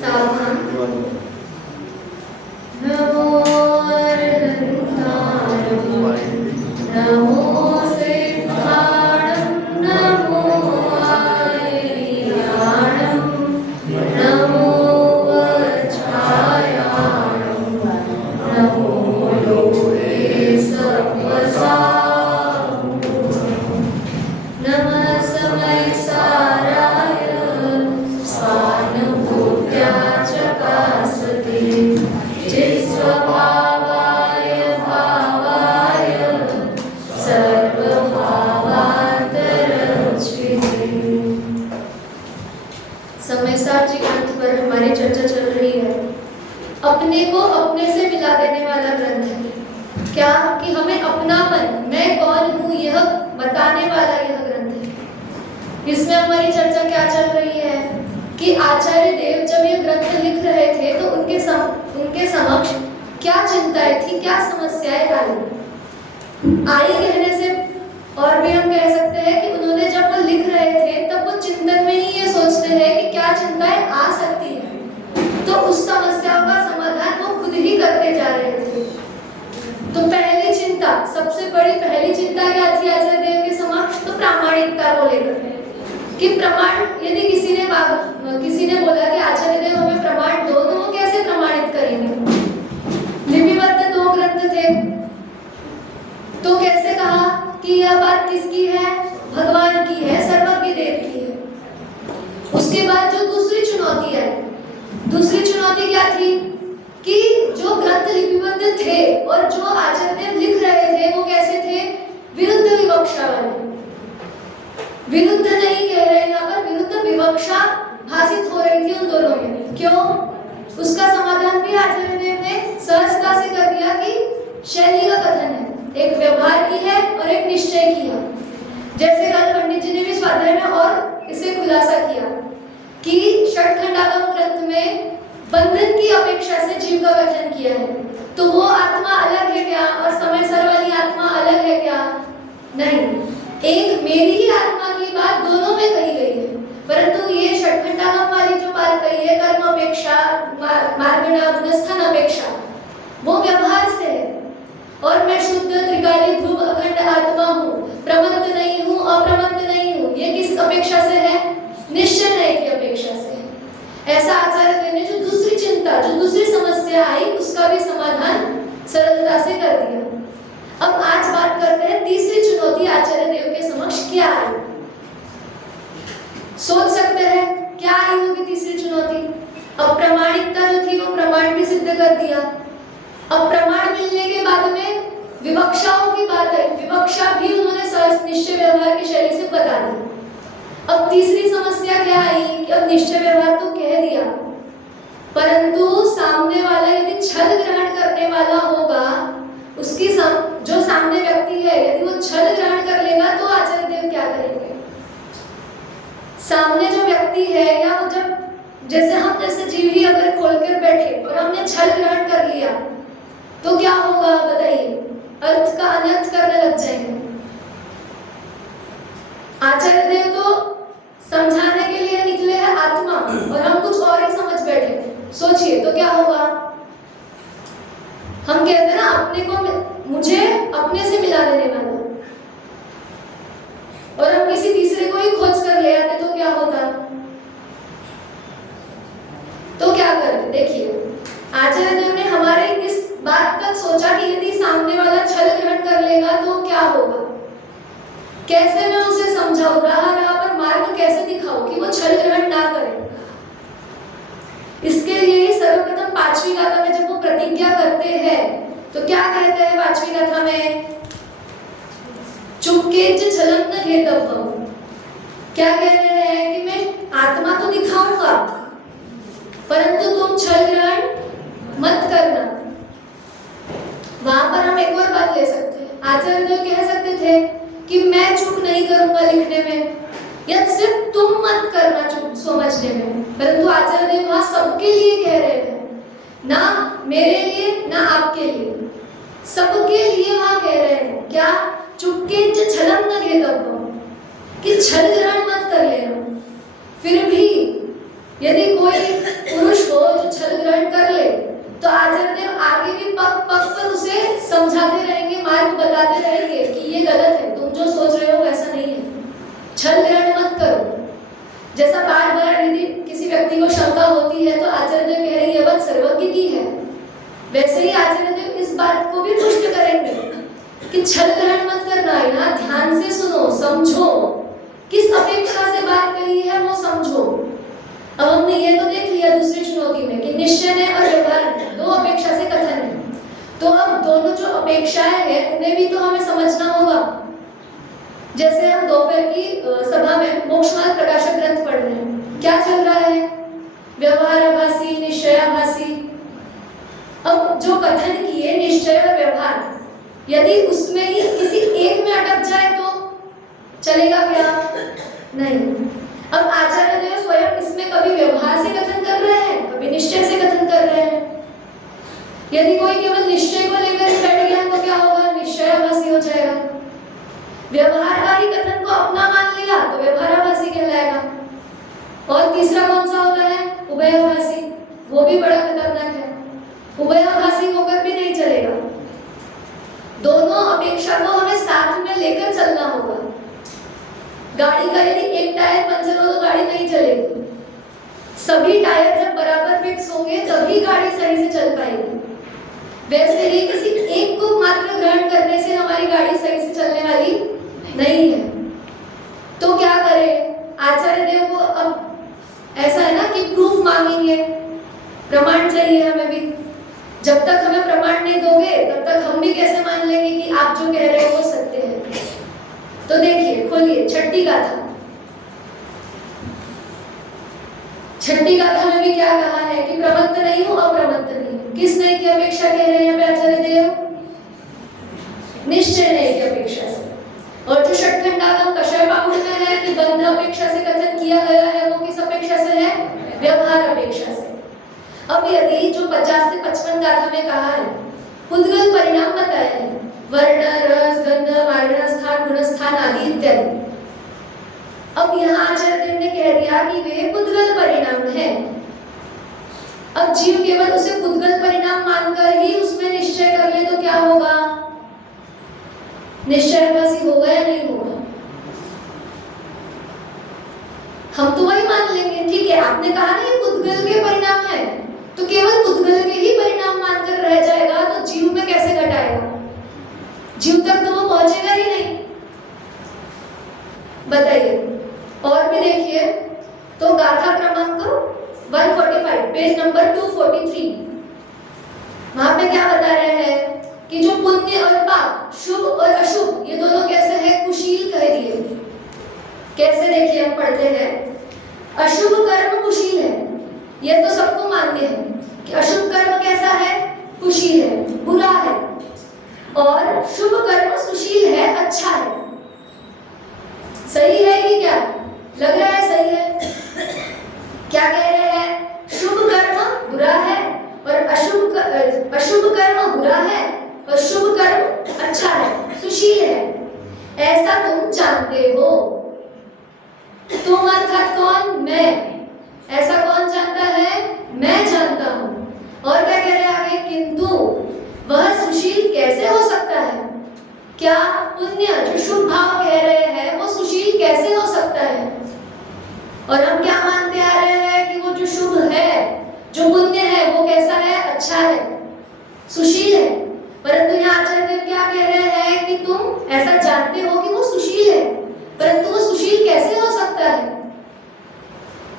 सावधान। नमो अरहन्तारं, नमो सिद्धाणं, नमो आयर्याणं, नमो वज्रायाणं, नमो लोके सर्वसाहूणं, नमः समयसाराय स्वानुभूत्या चकासते चित्स्वभावाय भावाय सर्वभावान्तरचिते। समयसार जी ग्रंथ पर हमारी चर्चा चल रही है। अपने को अपने से मिला देने वाला ग्रंथ है। क्या कि हमें अपनापन, मैं कौन हूँ, यह बताने वाला यह ग्रंथ है। इसमें हमारी चर्चा क्या चल रही है कि आचार्य देव जब ये ग्रंथ लिख रहे थे तो उनके समक्ष क्या चिंताएं थी, क्या समस्याएं आई कहने से और भी हम कह सकते हैं कि उन्होंने जब वो लिख रहे थे तब वो चिंतन में ही ये सोचते हैं कि क्या चिंताएं आ सकती है, तो उस समस्याओं का समाधान वो खुद ही करते जा रहे थे। तो पहली चिंता, सबसे बड़ी पहली चिंता क्या थी आचार्य देव के समक्ष? तो प्रामाणिकता को लेकर कि प्रमाण, यदि किसी ने बोला कि आचार्य देव हमें प्रमाण दो, तो वो कैसे प्रमाणित करेंगे? लिपिबद्ध 2 ग्रंथ थे, तो कैसे कहा कि यह बात किसकी है? भगवान की है, सर्वज्ञ देव की है। उसके बाद जो दूसरी चुनौती आई, दूसरी चुनौती क्या थी कि जो ग्रंथ लिपिबद्ध थे और जो आचार्य देव लिख रहे थे वो कैसे थे? विरुद्ध विवक्षा वाले। विरुद्ध नहीं कह रहे यहाँ पर, विरुद्ध विवक्षा भाषित हो रही थी उन दोनों में। क्यों? उसका समाधान भी आचार्य देव ने सहजता से कर दिया कि शैली का कथन है, एक व्यवहार की है और एक निश्चय की है। जैसे कल पंडित जी ने भी स्वाध्याय में और इसे खुलासा किया कि षट्खंडागम ग्रंथ में बंधन की अपेक्षा से जीव का कथन किया है, तो वो आत्मा अलग है क्या और समय सर वाली आत्मा अलग है क्या? नहीं, एक मेरी ही आत्मा की बात दोनों में कही गई है, परंतु ये षट्खंडागम वाली जो बात कही है, कर्म अपेक्षा, मार्गणा, गुणस्थान अपेक्षा, वो व्यवहार से है। और मैं शुद्ध त्रिकाली ध्रुव अखंड आत्मा हूँ, प्रमत्त नहीं हूँ, अप्रमत्त नहीं हूँ, ये किस अपेक्षा से है? निश्चय नहीं की अपेक्षा से है। ऐसा आचार्य देव ने जो दूसरी चिंता, जो दूसरी समस्या आई, उसका भी समाधान सरलता से कर दिया। अब आज बात करते हैं तीसरी चुनौती आचार्य देव के समक्ष क्या आई। सोच सकते हैं क्या आई होगी तीसरी चुनौती? अब प्रमाणिकता जो थी वो प्रमाण भी सिद्ध कर दिया। अब प्रमाण मिलने के बाद में विवक्षाओं की बात आई, विवक्षा भी उन्होंने सहज निश्चय व्यवहार की शैली से बता दी। अब तीसरी समस्या क्या आई कि अब निश्चय व्यवहार तो कह दिया, परंतु सामने वाला यदि छल ग्रहण करने वाला होगा, उसकी जो सामने व्यक्ति है यदि वो छल ग्रहण कर लेगा, तो आचार्य देव क्या करेंगे? सामने जो व्यक्ति है, या वो जब जैसे हम जैसे जीव ही अगर खोलकर बैठे और हमने छल ग्रहण कर लिया, तो क्या होगा बताइए? अर्थ का अनर्थ करने लग जाएंगे। आचार्य देव तो समझाने के लिए निकले हैं आत्मा, और हम कुछ और ही समझ बैठे। सोचिए तो क्या होगा? हम कहते हैं ना, अपने को मुझे अपने से मिला देने वाला, और हम किसी तीसरे को ही खोज कर ले आते तो क्या होता? तो क्या करते? देखिए, आचार्य देव ने हमारे इस बात तक सोचा कि यदि सामने वाला छल ग्रहण कर लेगा तो क्या होगा, कैसे मैं उसे समझाऊं, राह पर मार्ग कैसे दिखाऊं कि वो छल ग्रहण ना करे। इसके लिए ही सर्वप्रथम 5वीं गाथा में जब वो प्रतिज्ञा करते हैं तो क्या कहते हैं 5वीं गाथा में? चुपके छलन न घेतव्यम। क्या कह रहे हैं कि मैं आत्मा तो दिखाऊंगा, परंतु तुम छल ग्रहण मत करना। वहां पर हम एक और बात ले सकते हैं। आचार्य देव कह सकते थे कि मैं चूक नहीं करूंगा लिखने में, या सिर्फ तुम मत करना चूक समझने में, परंतु आचार्य देव वहां सबके लिए कह रहे हैं, ना मेरे लिए ना आपके लिए, सबके लिए वहां कह रहे हैं। क्या? चुपके छलन न घेतव्यम, कि छल ग्रहण मत कर लेना। फिर भी यदि कोई पुरुष हो होती है तो आचार्य देव कह रहे हैं ये बात सर्वज्ञ की है। वैसे ही आचार्य देव इस बात को भी पुष्ट करेंगे कि छल ग्रहण मत करना, यहाँ ध्यान से सुनो, समझो, किस अपेक्षा से बात कही है वो समझो। अब हमने ये तो देख लिया दूसरी चुनौती में कि निश्चय है और व्यवहार है, दो अपेक्षा से कथन है। तो अब दोनों जो अपेक्षाएं हैं उन्हें भी तो हमें समझना होगा। जैसे हम दोपहर की सभा में मोक्ष मार्ग प्रकाशक ग्रंथ पढ़ रहे हैं, क्या चल रहा है? व्यवहाराभासी, निश्चयाभासी। अब जो कथन किए निश्चय और व्यवहार, यदि उसमें ही किसी एक में अटक जाए तो चलेगा क्या? नहीं। अब आचार्य देव स्वयं इसमें कभी व्यवहार से कथन कर रहे हैं, कभी निश्चय से कथन कर रहे हैं। यदि कोई केवल निश्चय को लेकर बैठ गया तो क्या होगा? निश्चयाभासी हो जाएगा। व्यवहार का ही कथन को अपना मान लिया तो व्यवहाराभासी कहलाएगा। और तीसरा कौन सा होता है? उभयाभासी। वो भी बड़ा खतरनाक है। उभयाभासी होकर भी नहीं चलेगा। दोनों अपेक्षा को हमें साथ में लेकर चलना होगा। गाड़ी का यदि एक टायर पंचर हो तो गाड़ी नहीं चलेगी। सभी टायर जब बराबर फिक्स होंगे तभी गाड़ी सही से चल पाएगी। वैसे ही किसी एक को मात्र ग्रहण करने से हमारी गाड़ी सही से चलने वाली नहीं है। तो क्या करें? आचार्य देव को अब ऐसा है ना कि प्रूफ मांगेंगे, प्रमाण चाहिए हमें भी। जब तक हमें प्रमाण नहीं दोगे तब तक हम भी कैसे मान लेंगे कि आप जो कह रहे हो वो सत्य है। तो देखिए, खोलिए छठी गाथा। छठी गाथा में भी क्या कहा है कि प्रमत्त नहीं हूं, अप्रमत्त नहीं हूं। किस नहीं की अपेक्षा कह रहे हैं आचार्य देव? निश्चय नहीं की अपेक्षा से। और जो षटखंडागम कषय बाहुड़ में है कि बंध अपेक्षा से कथन किया गया है, वो किस अपेक्षा से है? व्यवहार अपेक्षा से। अब यदि जो 50 से 55 गाथा में कहा है, पुद्गल परिणाम बताए हैं, वर्ण, रस, गंध, मार्ण स्थान, गुण स्थान आदि इत्यादि। अब यहाँ आचार्य देव ने कह दिया कि वे पुद्गल परिणाम है। अब जीव केवल उसे पुद्गल परिणाम मानकर ही उसमें निश्चय कर ले तो क्या होगा? निश्चयाभासी होगा या नहीं होगा? हम तो वही मान लेंगे। ठीक है, आपने कहा ना ये पुद्गल के परिणाम है, तो केवल पुद्गल के ही परिणाम मानकर रह जाएगा तो जीव में कैसे घटाएगा? जीव तक तो वो पहुंचेगा ही नहीं। बताइए। और भी देखिए तो गाथा क्रमांक 145 पेज नंबर 243, वहां पे क्या बता रहे हैं कि जो पुण्य और पाप, शुभ और अशुभ, ये दोनों कैसे हैं? कुशील कह दिए। कैसे? देखिए हम पढ़ते हैं, अशुभ कर्म कुशील है। ये तो सबको मान्य है कि अशुभ कर्म कैसा है? कुशील है, बुरा है। और शुभ कर्म सुशील है, अच्छा है। सही है कि क्या लग रहा है? सही है। क्या कह रहे हैं? शुभ कर्म बुरा है और अशुभ कर्म बुरा है और शुभ कर्म अच्छा है, सुशील है, ऐसा तुम जानते हो। तुम अर्थात कौन? मैं। ऐसा कौन जानता है? मैं जानता हूं। और क्या कह रहे हैं आगे? किंतु वह सुशील कैसे हो सकता है? क्या पुण्य, जो शुभ भाव कह रहे हैं, वो सुशील कैसे हो सकता है? और हम क्या मानते आ रहे हैं कि वो जो शुभ है, जो पुण्य है, वो कैसा है? अच्छा है, सुशील है। परंतु यहाँ आचार्य देव क्या कह रहे हैं कि तुम ऐसा जानते हो कि वो सुशील है, परंतु वो सुशील कैसे हो सकता है?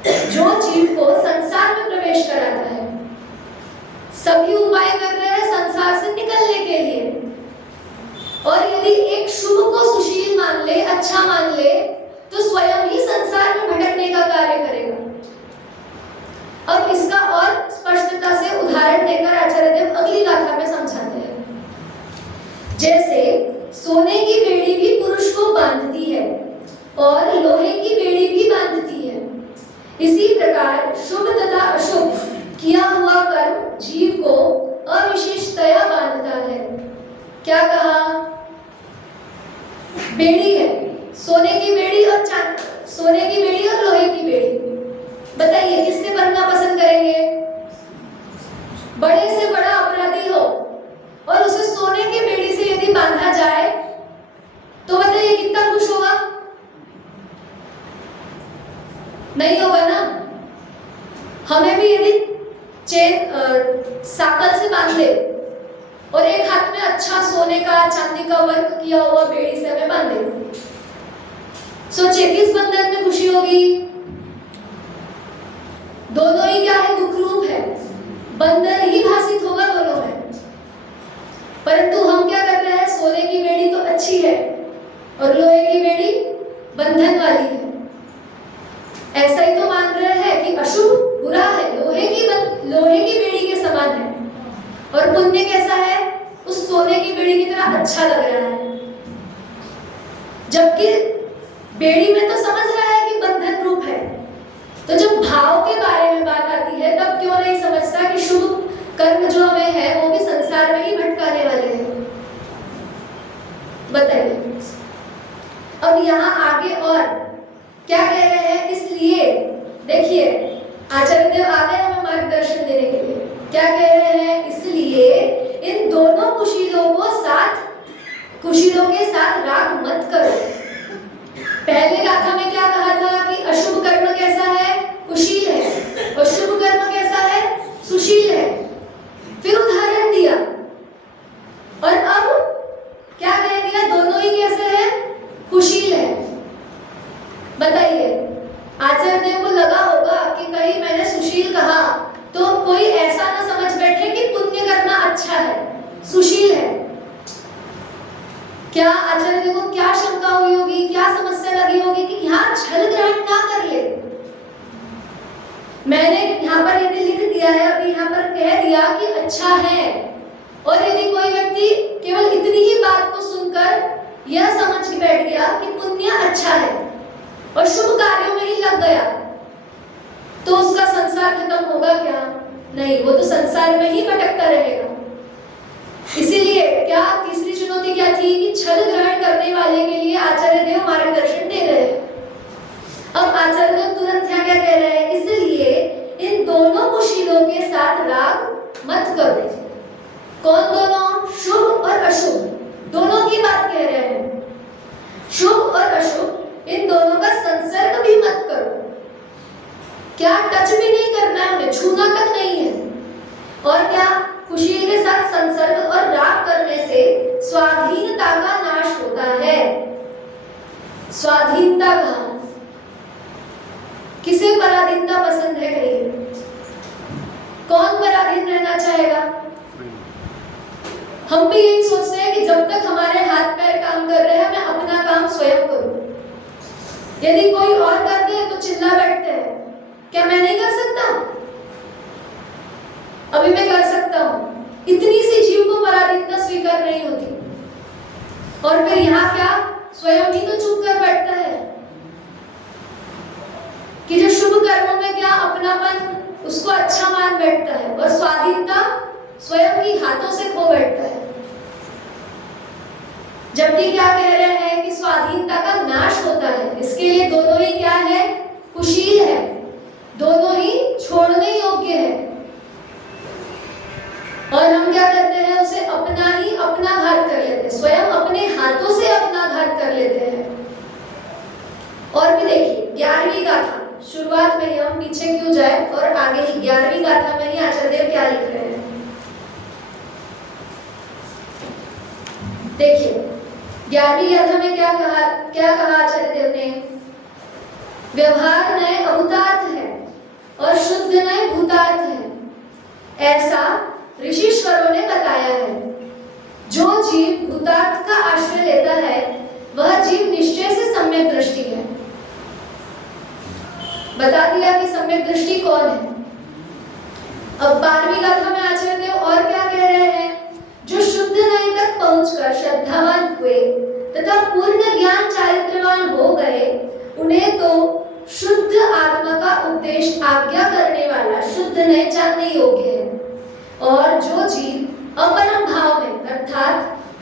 जो जीव को संसार में प्रवेश कराता है, सभी उपाय कर रहे हैं संसार से निकलने के लिए, और यदि एक शुभ को सुशील मान ले, अच्छा मान ले, तो स्वयं ही संसार में भटकने का कार्य करेगा। अब इसका और स्पष्टता से उदाहरण देकर आचार्य देव अगली गाथा में समझाते हैं। जैसे सोने की बेड़ी भी पुरुष को बांधती है और लोहे की बेड़ी भी बांधती है, इसी प्रकार शुभ तथा अशुभ किया हुआ कर्म जीव को अविशेषतया बांधता है। क्या कहा? बेड़ी है, सोने की बेड़ी और सोने की बेड़ी और लोहे की बेड़ी। बताइए किससे बनना पसंद करेंगे? बड़े से बड़ा अपराधी हो और उसे सोने की बेड़ी से यदि बांधा जाए तो बताइए कितना खुश होगा? नहीं होगा ना। हमें भी यदि चेन साकल से बांध दे और एक हाथ में अच्छा सोने का चांदी का वर्क किया हुआ बेड़ी से हमें बांध दे, सोचिए किस बंधन में खुशी होगी? दोनों ही क्या है? दुख रूप है, बंधन ही भाषित होगा दोनों में। परंतु हम क्या कर रहे हैं? सोने की बेड़ी तो अच्छी है और लोहे की बेड़ी बंधन वाली है। ऐसा ही तो मान रहे हैं कि अशुभ बुरा है, लोहे की बेड़ी के समान है, और पुण्य कैसा है? उस सोने की बेड़ी की तरह अच्छा लग रहा है। जबकि बेड़ी में तो समझ रहा है कि बंधन रूप है। तो जब भाव के बारे में बात आती है तब क्यों नहीं समझता कि शुभ कर्म जो हमें है वो भी संसार में ही भटकाने वाले हैं? बताइए। अब यहाँ आगे और क्या कह रहे हैं? इसलिए देखिए, आचार्य देव आ गए हमें मार्गदर्शन देने के लिए। क्या कह रहे हैं? इसलिए इन दोनों कुशीलों के साथ राग मत करो। पहले गाथा में क्या कहा था कि अशुभ कर्म कैसा है? कुशील है, और शुभ कर्म कैसा है? सुशील है। फिर उदाहरण दिया, और अब क्या कह दिया? दोनों ही कैसे है? कुशील है। बताइए, आचार्य देव को लगा होगा कि कहीं मैंने सुशील कहा तो कोई ऐसा ना समझ बैठे कि पुण्य करना अच्छा है, सुशील है। क्या आचार्य देव को क्या शंका हुई होगी, क्या समस्या लगी होगी कि यहाँ छल ग्रहण ना कर ले। मैंने यहाँ पर यदि लिख दिया है, अभी यहाँ पर कह दिया कि अच्छा है, और यदि कोई व्यक्ति केवल इतनी ही बात को सुनकर यह समझ के बैठ गया कि पुण्य अच्छा है और शुभ कार्यों में ही लग गया, तो उसका संसार खत्म होगा क्या? नहीं, वो तो संसार में ही भटकता रहेगा। इसीलिए क्या तीसरी चुनौती क्या थी कि छल ग्रहण करने वाले के लिए आचार्य देव मार्गदर्शन दे रहे हैं। अब आचार्य देव तुरंत क्या कह रहे हैं? इसलिए इन दोनों कुशीलों के साथ राग मत करो। कौन दोनों? शुभ और अशुभ, दोनों की बात कह रहे हैं। शुभ और अशुभ इन दोनों का संसर्ग भी मत करो। क्या? टच भी नहीं करना है हमें, छूना तक नहीं है। और क्या? कुशील के साथ संसर्ग और राग करने से स्वाधीनता का नाश होता है। स्वाधीनता का, किसे पराधीनता पसंद है? कहिए, कौन पराधीन रहना चाहेगा? हम भी यही सोचते हैं कि जब तक हमारे हाथ पैर काम कर रहे हैं मैं अपना काम स्वयं करूं। यदि कोई और कर दे तो चिल्ला बैठते हैं, क्या मैं नहीं कर सकता? अभी मैं कर सकता हूं। इतनी सी जीव को पराधीनता स्वीकार नहीं होती, और फिर यहाँ क्या? स्वयं ही तो चुप कर बैठता है कि जो शुभ कर्मों में क्या अपनापन उसको अच्छा मान बैठता है, और स्वाधीनता स्वयं ही हाथों से खो बैठता है। जबकि क्या कह रहे हैं कि स्वाधीनता का नाश होता है। इसके लिए दोनों ही क्या है? कुशील है, दोनों ही छोड़ने योग्य है। और हम क्या करते हैं? उसे अपना घात कर लेते हैं, स्वयं अपने हाथों से अपना घात कर लेते हैं। और भी देखिए 11वीं गाथा, शुरुआत में ही हम पीछे क्यों जाए और आगे ही 11वीं गाथा में ही आचार्य देव क्या लिख रहे हैं? देखिए 11वीं गाथा में क्या कहा आचार्य देव ने? व्यवहार नए अभूतार्थ है और शुद्ध नए भूतार्थ है, ऐसा ऋषिश्वरों ने बताया है। जो जीव भूतार्थ का आश्रय लेता है वह जीव निश्चय से सम्यक दृष्टि है। बता दिया कि सम्यक दृष्टि कौन है। अब 12वीं गाथा में आचार्य देव और क्या कह रहे हैं? जो शुद्ध नए तक पहुंचकर श्रद्धावान हुए तथा पूर्ण ज्ञान चारित्रवान हो गए, उन्हें तो शुद्ध आत्मा का उपदेश आज्ञा करने वाला शुद्ध नए जानने योग्य है। और जो जीव अपरम भाव में अर्थात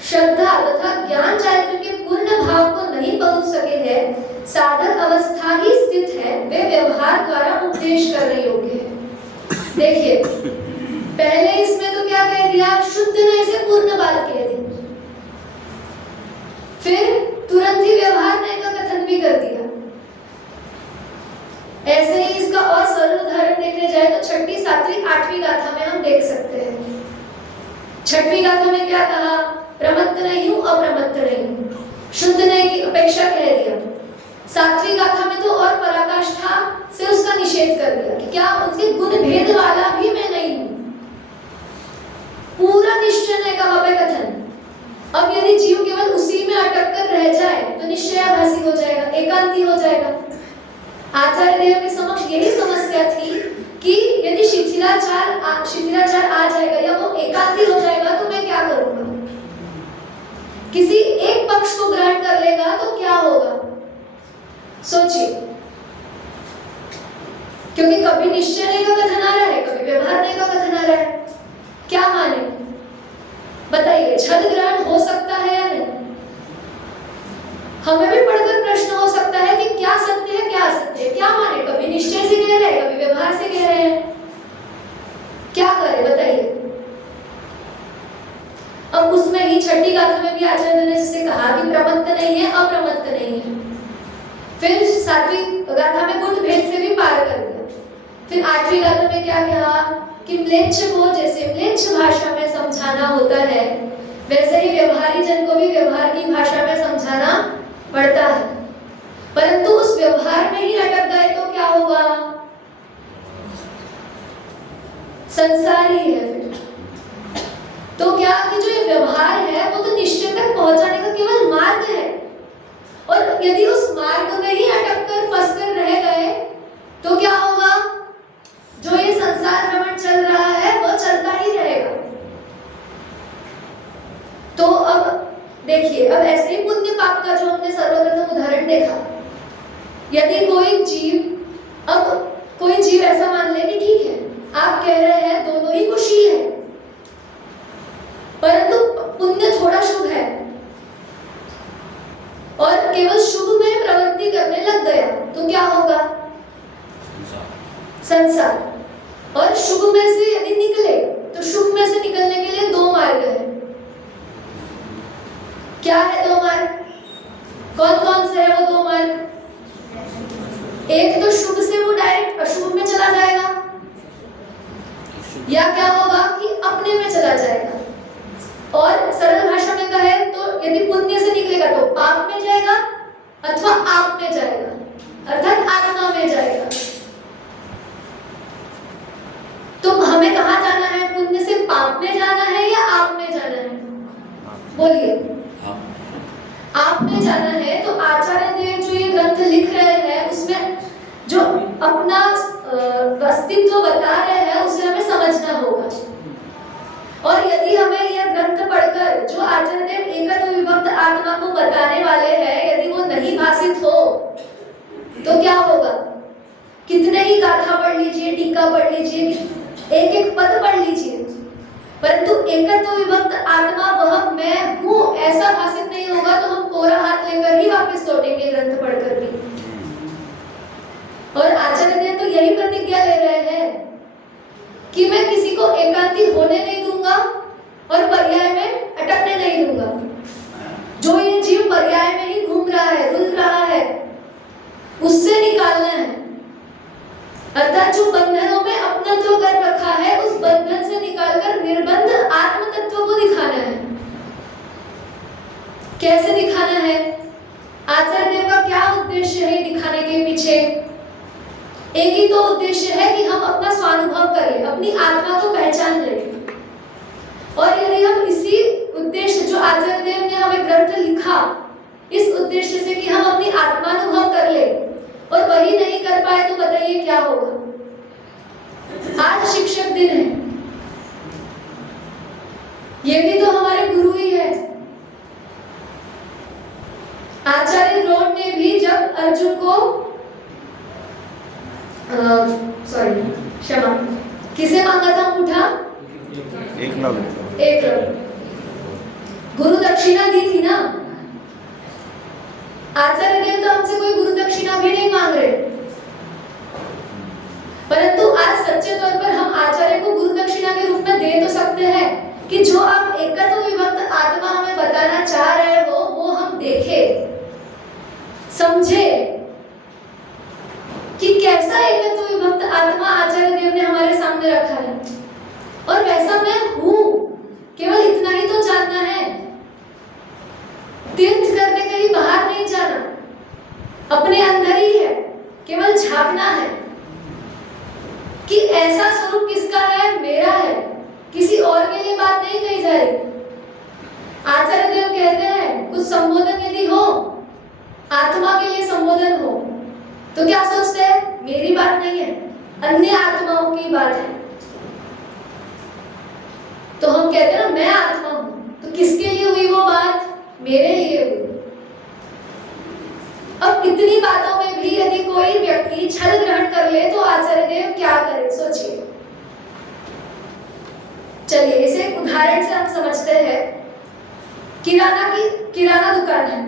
श्रद्धा तथा ज्ञान चारित्र के पूर्ण भाव को नहीं पहुंच सके हैं, साधक अवस्था ही स्थित है, वे व्यवहार द्वारा उपदेश करने योग्य है। देखिए पहले इसमें तो क्या कह दिया? शुद्ध नए से पूर्ण बात कह दी, फिर तुरंत ही व्यवहार नए का कथन भी कर दिया। ऐसे ही इसका और सरल उदाहरण देखने जाए तो छठी, सातवीं, आठवीं गाथा में हम देख सकते हैं। छठवीं गाथा में क्या कहा? प्रमत्त नहीं हूं, अप्रमत्त नहीं हूं, शुद्ध नहीं की अपेक्षा कह दिया। सातवीं गाथा में तो और पराकाष्ठा से उसका निषेध कर दिया कि क्या उनके गुण भेद वाला भी मैं नहीं हूं। पूरा निश्चय नहीं का वह कथन। अब यदि जीव केवल उसी में अटक कर रह जाए तो निश्चयाभासी हो जाएगा, एकांती हो जाएगा। आचार्य देव के समक्ष यही समस्या थी कि यदि शिथिलाचार आ जाएगा या वो एकांती हो जाएगा तो मैं क्या करूंगा? किसी एक पक्ष को ग्रहण कर लेगा तो क्या होगा? सोचिए, क्योंकि कभी निश्चय नहीं का कथन आ रहा है, कभी व्यवहार नहीं का कथन आ रहा है। क्या माने बताइए? छद ग्रहण हो सकता है या नहीं? हमें भी पढ़कर प्रश्न हो सकता है कि क्या सत्य है, क्या असत्य है। क्या माने? कभी निश्चय से कह रहे हैं, कभी व्यवहार से कह रहे हैं। क्या करें बताइए? अब उसमें ही छठी गाथा में भी आचार्य ने जैसे कहा कि प्रमत्त नहीं है, अप्रमत्त नहीं है। फिर सातवीं गाथा में गुण भेद से भी पार कर दिया। फिर आठवीं गाथा में क्या कहा कि म्लेच्छ को जैसे म्लेच्छ भाषा में समझाना होता है, वैसे ही व्यवहारी जन को भी व्यवहार की भाषा में समझाना पड़ता है। परंतु उस व्यवहार में ही अटक गए तो क्या होगा? संसार ही है फिर। तो क्या कि जो ये व्यवहार है वो तो निश्चय तक पहुंचाने का केवल मार्ग है, और यदि उस मार्ग में ही अटक कर फंस कर रह गए तो क्या होगा? जो ये संसार भ्रमण चल रहा है वो चलता ही रहेगा। तो अब देखिए, अब ऐसे ही पुण्य पाप का जो हमने सर्वप्रथम उदाहरण देखा, यदि कोई जीव ऐसा मान ले कि ठीक है, आप कह रहे हैं दोनों ही कुशील है, परंतु पुण्य थोड़ा शुभ है और केवल शुभ में प्रवृत्ति करने लग गया तो क्या होगा? संसार। और शुभ में से यदि निकले तो शुभ में से निकलने के लिए दो मार्ग है। क्या है दो मार्ग? कौन कौन से है वो दो मार्ग? एक तो शुभ से वो डायरेक्ट अशुभ में चला जाएगा, या क्या होगा कि अपने में चला जाएगा। और सरल भाषा में कहे तो यदि पुण्य से निकलेगा तो पाप में जाएगा अथवा आप में जाएगा, अर्थात आत्मा में जाएगा। तो हमें कहाँ जाना है? पुण्य से पाप में जाना है या आप में जाना है? बोलिए। आप में जाना है तो आचार्य देव जो ये ग्रंथ लिख रहे हैं उसमें जो अपना अस्तित्व बता रहे हैं उसे हमें समझना होगा। और यदि हमें यह ग्रंथ पढ़कर जो आचार्य देव एकत्व विभक्त आत्मा को बताने वाले हैं यदि वो नहीं भाषित हो तो क्या होगा? कितने ही गाथा पढ़ लीजिए, टीका पढ़ लीजिए, एक एक पद पढ़ लीजिए, परंतु एकत्व विभक्त आत्मा वह मैं हूँ ऐसा भाषित नहीं होगा तो हम कोरा हाथ लेकर ही वापस लौटेंगे ग्रंथ पढ़कर भी। और आचार्य देव तो यही प्रतिज्ञा ले रहे हैं कि मैं किसी को एकांती होने नहीं दूंगा और पर्याय में अटकने नहीं दूंगा। जो ये जीव पर्याय में ही घूम रहा है, रुल रहा है, उससे निकालना है। अर्थात जो बंधनों में अपनत्व कर रखा है उस बंधन से निकालकर निर्बंध आत्म तत्व को दिखाना है। कैसे दिखाना है? आचार्य देव का क्या उद्देश्य है दिखाने के पीछे? एक ही तो उद्देश्य है कि हम अपना स्वानुभव करें, अपनी आत्मा को पहचान लें। और यदि हम इसी उद्देश्य जो आचार्य देव ने हमें ग्रंथ लिखा इस उद्देश्य से कि हम अपनी आत्मानुभव कर ले और वही नहीं कर पाए तो बताइए क्या होगा? आज शिक्षक दिन है, ये भी तो हमारे गुरु ही है। आचार्य द्रोण ने भी जब अर्जुन को क्षमा किसे मांगा था अंगूठा? एकलव्य। गुरु दक्षिणा दी थी ना। आचार्य देव तो हमसे कोई गुरु दक्षिणा भी नहीं मांग रहे, परंतु आज सच्चे तौर पर हम आचार्य को गुरु दक्षिणा के रूप में दे तो सकते हैं कि जो आप एकत्व विभक्त आत्मा हमें बताना चाह रहे हो वो हम देखें, समझे कि कैसा वैसा मैं हूं, केवल इतना ही तो जानना है। तीर्थ करने कहीं बाहर नहीं जाना, अपने अंदर ही है, केवल झांकना है कि ऐसा स्वरूप किसका है, मेरा है, किसी और के लिए बात नहीं कही जा रही। आचार्य देव कहते हैं कुछ संबोधन यदि हो, आत्मा के लिए संबोधन हो, तो क्या सोचते हैं, मेरी बात नहीं है, अन्य आत्माओं की बात है। तो हम कहते हैं ना मैं आत्मा हूं, तो किसके लिए हुई वो बात, मेरे लिए हुई। अब इतनी बातों में भी यदि कोई व्यक्ति छल ग्रहण कर ले तो आचार्य देव क्या करें, सोचिए। चलिए इसे उदाहरण से हम समझते हैं। किराना दुकान है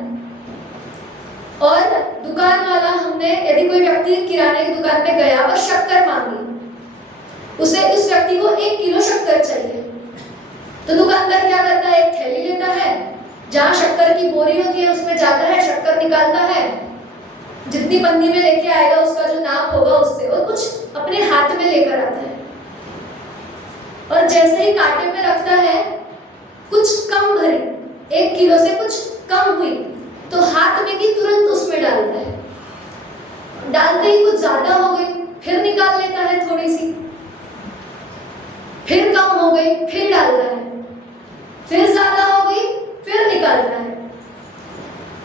और दुकान वाला, हमने यदि कोई व्यक्ति किराने की दुकान पे गया और शक्कर मांगी, उसे उस व्यक्ति को 1 किलो शक्कर चाहिए, तो दुकानदार क्या करता है, एक थैली लेता है, जहां शक्कर की बोरी होती है उसमें जाता है, शक्कर निकालता है, जितनी पन्नी में लेके आएगा उसका जो नाप होगा उससे, और कुछ अपने हाथ में लेकर आता है, और जैसे ही कांटे में रखता है, कुछ कम भरी, 1 किलो से कुछ कम हुई, तो हाथ में की तुरंत उसमें डालता है, डालते ही कुछ ज्यादा हो गई, फिर निकाल लेता है थोड़ी सी, फिर कम हो गई, फिर डालता है, फिर ज्यादा हो गई, फिर निकालता है।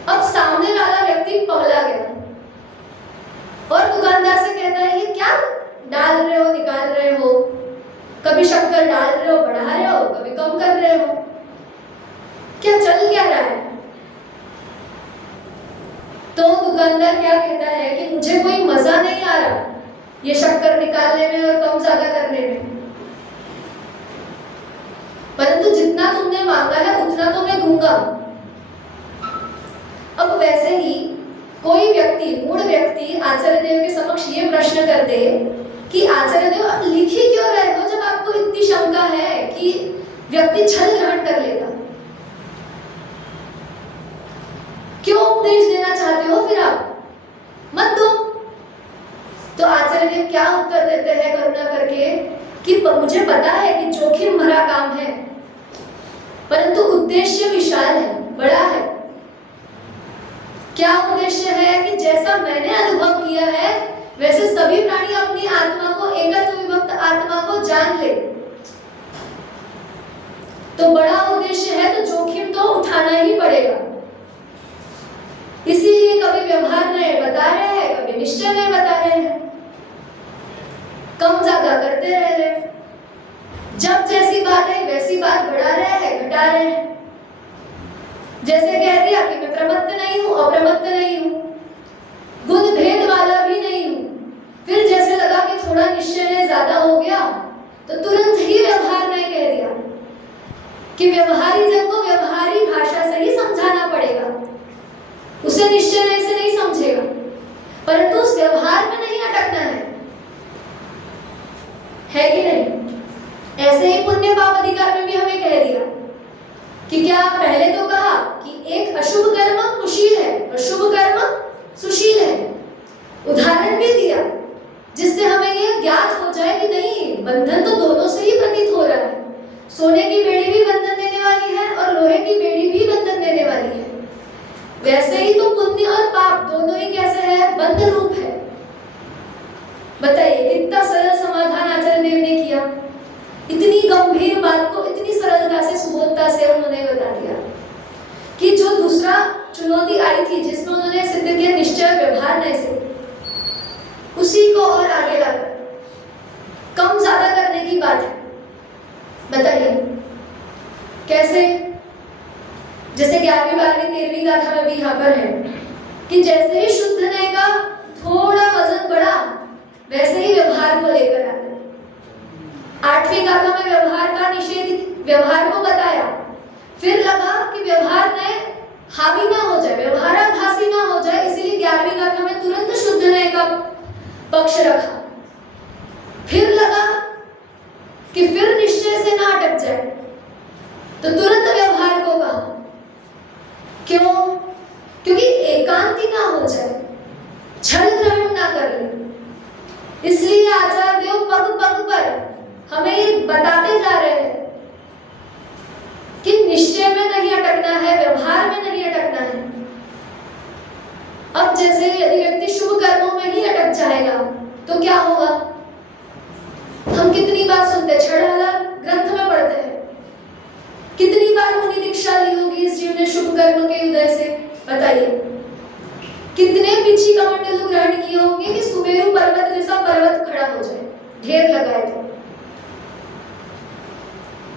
अब सामने वाला व्यक्ति पगला गया और दुकानदार से कहता है ये क्या डाल रहे हो, निकाल रहे हो, कभी शक्कर डाल रहे हो, बढ़ा रहे हो, कभी कम कर रहे हो, क्या चल क्या रहा है। तो दुकानदार क्या कहता है कि मुझे कोई मजा नहीं आ रहा ये शक्कर निकालने में और कम ज्यादा करने में, परंतु जितना तुमने मांगा है उतना तो मैं दूंगा। अब वैसे ही कोई व्यक्ति, मूढ़ व्यक्ति आचार्य देव के समक्ष ये प्रश्न कर दे कि आचार्य देव आप लिख ही क्यों रहे हो जब आपको इतनी शंका है कि व्यक्ति छल ग्रहण कर लेगा, क्यों उपदेश देना चाहते हो, फिर आप मत दो। तो आचार्य देव क्या उत्तर देते हैं करुणा करके कि मुझे पता है कि जोखिम भरा काम है, परंतु उद्देश्य विशाल है, बड़ा है। क्या उद्देश्य है कि जैसा मैंने अनुभव किया है वैसे सभी प्राणी अपनी आत्मा को, एकत्व विभक्त आत्मा को जान ले, तो बड़ा उद्देश्य है, तो जोखिम तो उठाना ही पड़ेगा। इसीलिए कभी व्यवहार में बता रहे हैं, कभी निश्चय में बता रहे हैं, कम ज्यादा करते रह रहे हैं, जब जैसी बात है वैसी बात बढ़ा रहे हैं, घटा रहे हैं। जैसे कह दिया कि मैं प्रमत्त नहीं हूं, अप्रमत्त नहीं हूं, गुण भेद वाला भी नहीं हूं, फिर जैसे लगा कि थोड़ा निश्चय ज्यादा हो गया तो तुरंत ही व्यवहार में कह दिया कि व्यवहारी जन को व्यवहारी भाषा से ही समझाना पड़ेगा, उसे निश्चय से नहीं समझेगा, परंतु उस व्यवहार में नहीं अटकना है कि नहीं। ऐसे ही पुण्य पाप अधिकार में भी हमें कह दिया कि क्या पहले तो कहा कि एक अशुभ कर्म कुशील है और शुभ कर्म सुशील है, उदाहरण भी दिया जिससे हमें यह ज्ञात हो जाए कि नहीं, बंधन तो दोनों से ही प्रतीत हो रहा है, सोने की बेड़ी भी बंधन देने वाली है और लोहे की बेड़ी भी बंधन देने वाली है। वैसे ही तो पुण्य और पाप दोनों ही कैसे है, बंध रूप है। बताइए कितना सरल समाधान आचार्य देव ने किया, इतनी गंभीर बात को इतनी सरलता से, सुबोधता से उन्होंने बता दिया कि जो दूसरा चुनौती आई थी जिसमें उन्होंने सिद्ध किया निश्चय व्यवहार नहीं से, उसी को और आगे लाकर कम ज्यादा करने की बात है। बताइए कैसे, जैसे 11वीं 12वीं 13वीं गाथा में भी यहाँ पर है कि जैसे ही शुद्ध ने का थोड़ा वजन बढ़ा वैसे ही व्यवहार को लेकर आते। 8वीं गाथा में व्यवहार का निषेध, व्यवहार को बताया, फिर लगा कि व्यवहार ने हावी ना हो जाए, व्यवहाराभासी ना हो जाए, इसीलिए 11वीं गाथा में तुरंत शुद्ध ने का पक्ष रखा। फिर लगा कि फिर निश्चय से ना अटक जाए तो तुरंत व्यवहार को कहा। क्यों? क्योंकि एकांती ना हो जाए, छल ग्रहण ना कर ले, इसलिए आचार्य देव पग पग पर हमें ये बताते जा रहे हैं कि निश्चय में नहीं अटकना है, व्यवहार में नहीं अटकना है। अब जैसे यदि व्यक्ति शुभ कर्मों में ही अटक जाएगा तो क्या होगा? हम कितनी बार सुनते हैं, 6,000 ग्रंथ में पढ़ते हैं, कितनी बार मुनि दीक्षा ली होगी इस जीव ने शुभ कर्म के उदय से, बताइए। कितने पीछी कमंडलू ग्रहण किए होंगे कि सुमेरु पर्वत जैसा पर्वत खड़ा हो जाए, ढेर लगाए तो।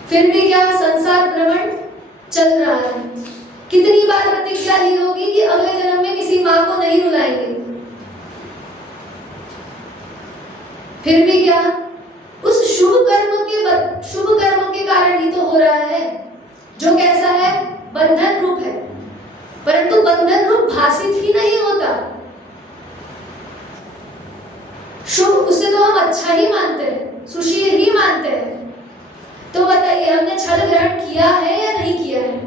फिर भी क्या संसार भ्रमण चल रहा है। कितनी बार प्रतिज्ञा ली होगी कि अगले जन्म में किसी मां को नहीं रुलाएंगे, फिर भी क्या उस शुभ कर्म के कारण ही तो हो रहा है, जो कैसा है, बंधन रूप है। परंतु बंधन रूप भाषित ही नहीं होता। शुभ उसे तो हम अच्छा ही मानते हैं, सुशील ही मानते हैं। तो बताइए हमने छल ग्रहण किया है या नहीं किया है?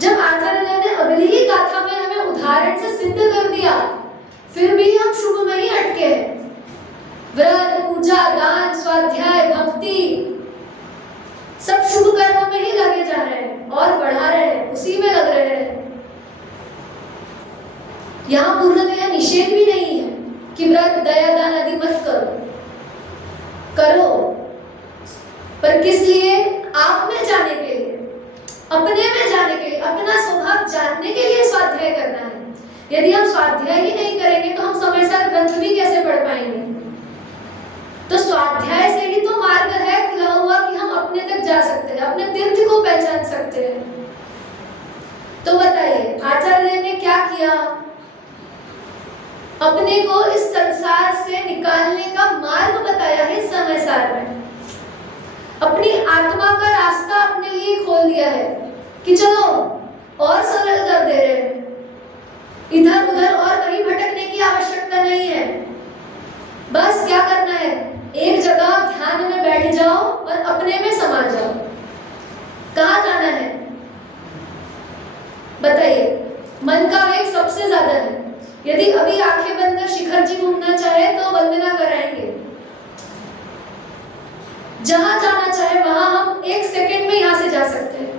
जब आचार्य देव ने अगली ही गाथा में हमें उदाहरण से सिद्ध कर दिया, फिर भी हम शुभ में ही अटके हैं। व्रत, पूजा, दान, स्वाध्याय, भक्ति सब शुभ कर्मों में ही लगे जा रहे हैं और बढ़ा रहे हैं, उसी में लग रहे हैं। यहाँ पूर्णतया निषेध भी नहीं है कि व्रत, दया, दान आदि मत करो, पर किस लिए? आप में जाने के लिए, अपने में जाने के लिए, अपना स्वभाव जानने के लिए स्वाध्याय करना है। यदि हम स्वाध्याय ही नहीं करेंगे तो हम समय साथ ग्रंथ भी कैसे पढ़ पाएंगे? तो स्वाध्याय से ही तो मार्ग है खुला हुआ कि हम अपने तक जा सकते हैं, अपने तीर्थ को पहचान सकते हैं। तो बताइए आचार्य देव ने क्या किया? अपने को इस संसार से निकालने का मार्ग बताया है समय सार में। अपनी आत्मा का रास्ता अपने लिए खोल दिया है कि चलो और सरल कर दे रहे हैं, इधर उधर और कहीं भटकने की आवश्यकता नहीं है। बस क्या करना है, एक जगह ध्यान में बैठ जाओ और अपने में समा जाओ। कहाँ जाना है बताइए? मन का वेग सबसे ज्यादा है। यदि अभी आंखें बंद कर शिखर जी घूमना चाहे तो वंदना कराएंगे। जहां जाना चाहे वहां हम 1 सेकंड में यहां से जा सकते हैं।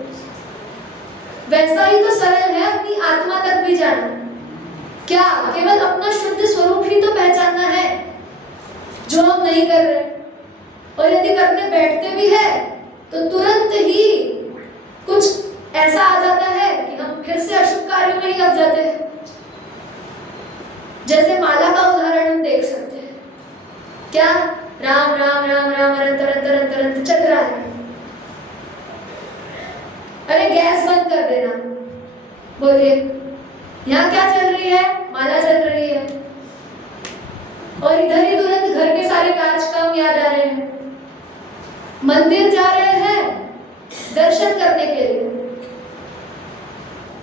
वैसा ही तो सरल है अपनी आत्मा तक भी जाना। क्या केवल अपना शुद्ध स्वरूप ही तो पहचानना है, जो हम नहीं कर रहे। और यदि करने बैठते भी है तो तुरंत ही कुछ ऐसा आ जाता है कि हम फिर से अशुभ कार्यों में ही लग जाते हैं। जैसे माला का उदाहरण हम देख सकते हैं। क्या राम राम राम राम अनंत चल रहा है। अरे गैस बंद कर देना, बोलिए यहाँ क्या चल रही है? माला चल रही है। और इधर ही तुरंत घर के सारे काज काम याद आ रहे हैं। मंदिर जा रहे हैं दर्शन करने के लिए,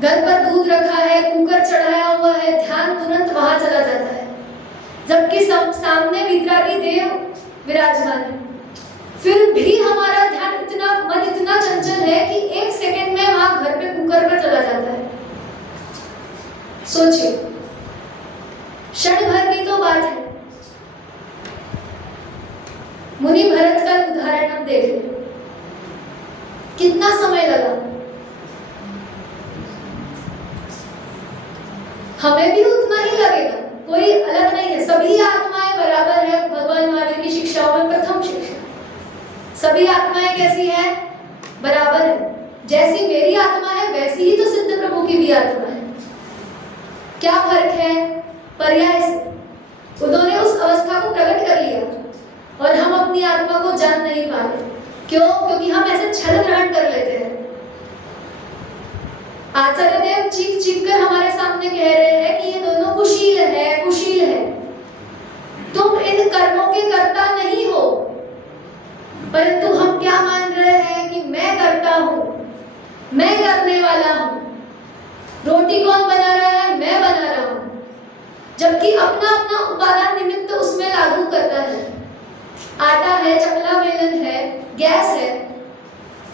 घर पर दूध रखा है, कुकर चढ़ाया हुआ है, ध्यान तुरंत वहां चला जाता है, जबकि सामने वितरागी देव विराजमान है। फिर भी हमारा ध्यान मन इतना चंचल है कि 1 सेकंड में वहां घर पे कुकर पर चला जाता है। सोचिए, क्षण भर की तो बात है। मुनि भरत का उदाहरण हम देख लें, कितना समय लगा। हमें भी उतना ही लगेगा, कोई अलग नहीं है। सभी आत्माएं बराबर है। भगवान महावीर की शिक्षाओं में प्रथम शिक्षा, सभी आत्माएं कैसी है? बराबर है। जैसी मेरी आत्मा है वैसी ही तो सिद्ध प्रभु की भी आत्मा है। क्या फर्क है? पर्याय से उन्होंने उस अवस्था को प्रकट कर लिया और हम अपनी आत्मा को जान नहीं पा रहे। क्यों? क्योंकि हम ऐसे छल ग्रहण कर लेते हैं। आचार्य देव चीख चीख कर हमारे सामने कह रहे हैं कि ये दोनों कुशील है। तुम इन कर्मों के कर्ता नहीं हो, परंतु हम क्या मान रहे हैं कि मैं करता हूं, मैं करने वाला हूं। रोटी कौन बना रहा है? मैं बना रहा हूं, जबकि अपना अपना उपादान निमित्त उसमें लागू करता है। आटा है, चकला बेलन है, गैस है,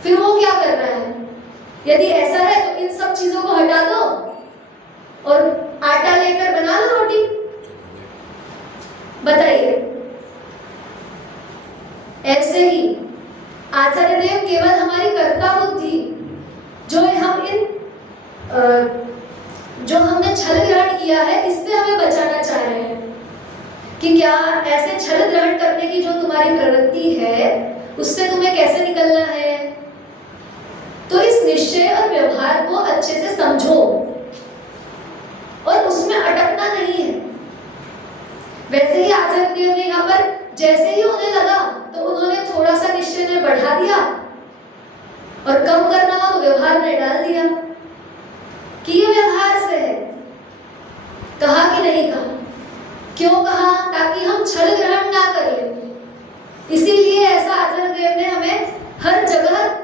फिर वो क्या कर रहा है? यदि ऐसा है तो इन सब चीजों को हटा दो और आटा लेकर बना लो रोटी। बताइए, ऐसे ही आचार्य देव केवल हमारी कर्ता बुद्धि जो हमने छल ग्रहण किया है इससे हमें बचाना चाह रहे हैं कि क्या ऐसे छल ग्रहण करने की जो तुम्हारी प्रवृत्ति है उससे तुम्हें कैसे निकलना है। तो इस निश्चय और व्यवहार को अच्छे से समझो और उसमें अटकना नहीं है। वैसे ही आचार्य देव ने यहाँ पर जैसे ही उन्हें लगा तो उन्होंने थोड़ा सा निश्चय में बढ़ा दिया और कम करना हो तो व्यवहार में डाल दिया कि ये व्यवहार से है। कहा कि नहीं कहा, क्यों कहा? ताकि हम छल ग्रहण ना कर लें। इसीलिए ऐसा आचार्य देव ने हमें हर जगह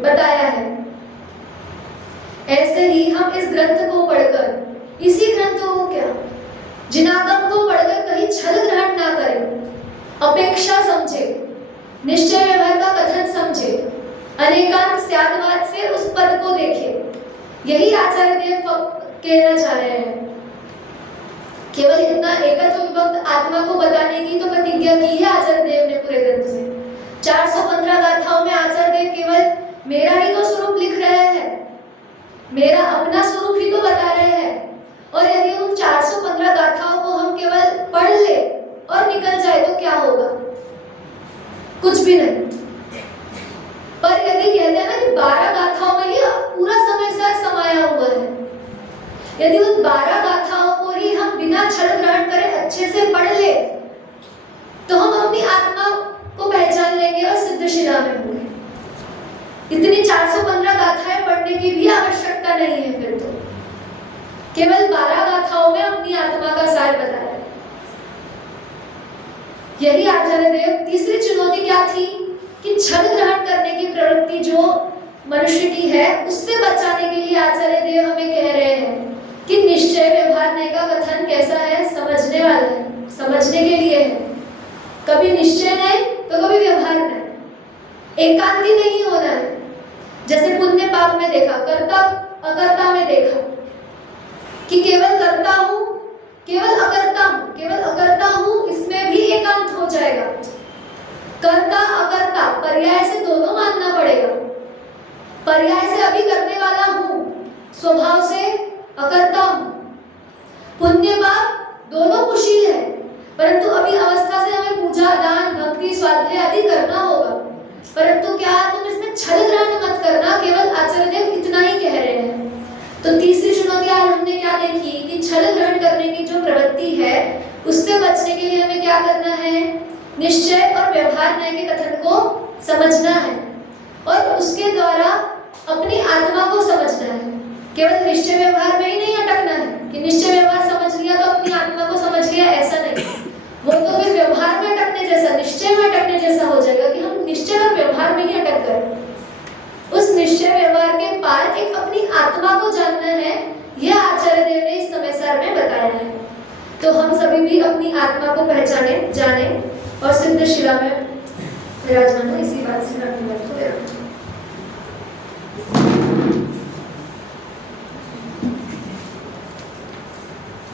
बताया है। ऐसे ही हम इस ग्रंथ को पढ़कर, इसी ग्रंथ को क्या जिनागम को पढ़कर कहीं छल ग्रहण ना करें, अपेक्षा समझे, निश्चय व्यवहार का कथन समझे, अनेकांत स्यादवाद से उस पद को देखे। यही आचार्य देव कहना चाह रहे हैं। केवल इतना एकत्व विभक्त आत्मा को बताने की तो प्रतिज्ञा की है आचार्य देव ने पूरे ग्रंथ से। 415 गाथाओं में आचार्य देव केवल मेरा ही तो स्वरूप लिख रहे हैं, मेरा अपना स्वरूप ही तो बता रहे हैं। और यदि उन 415 गाथाओं को हम केवल पढ़ ले और निकल जाए तो क्या होगा? कुछ भी नहीं। पर यदि कहते हैं ना कि 12 गाथाओं में ही पूरा समय सार समाया हुआ है, यदि उन 12 गाथाओं को ही हम बिना छल ग्रहण करे अच्छे से पढ़ ले तो हम अपनी आत्मा को पहचान लेंगे और सिद्धशिला में होंगे। इतनी 415 गाथाएं पढ़ने की भी आवश्यकता नहीं है। फिर तो केवल 12 गाथाओं में अपनी आत्मा का सार बताया है। यही आचार्य देव तीसरी चुनौती क्या थी कि छल ग्रहण करने की प्रवृत्ति जो मनुष्य की है उससे बचाने के लिए आचार्य देव हमें कह रहे हैं कि निश्चय व्यवहार ने का कथन कैसा है, समझने वाला है, समझने के लिए है। कभी निश्चय नहीं तो कभी व्यवहार नहीं, एकांती नहीं होना है। जैसे पुण्य पाप में देखा, कर्ता अकर्ता में देखा कि केवल करता हूं, केवल अकर्ता हूं, इसमें भी एकांत हो जाएगा। कर्ता अकर्ता पर्याय से दोनों मानना पड़ेगा। पर्याय से अभी करने वाला हूं, स्वभाव से अकर्ता हूं। पुण्य पाप दोनों कुशील है, परंतु अभी अवस्था से हमें पूजा, दान, भक्ति, स्वाध्याय आदि करना होगा। परंतु क्या तुम इसमें छल ग्रहण मत करना, केवल आचार्य देव इतना ही कह रहे हैं। तो तीसरी चुनौती आज हमने क्या देखी कि छल ग्रहण करने की जो प्रवृत्ति है उससे बचने के लिए हमें क्या करना है? निश्चय और व्यवहार न्याय के कथन को समझना है और उसके द्वारा अपनी आत्मा को समझना है। केवल निश्चय व्यवहार में ही नहीं अटकना है कि निश्चय व्यवहार समझ लिया तो अपनी आत्मा को समझ लिया, ऐसा नहीं। वो तो फिर व्यवहार में अटकने जैसा, निश्चय में अटकने जैसा हो जाएगा कि हम निश्चय और व्यवहार में ही अटक गए। उस निश्चय व्यवहार के पार एक अपनी आत्मा को जानना है, यह आचार्य देव ने इस समय सार में बताया है। तो हम सभी भी अपनी आत्मा को पहचाने, जाने और सिद्धशिला में विराजमान हो। इसी बात से मैं अपनी बात को विराम।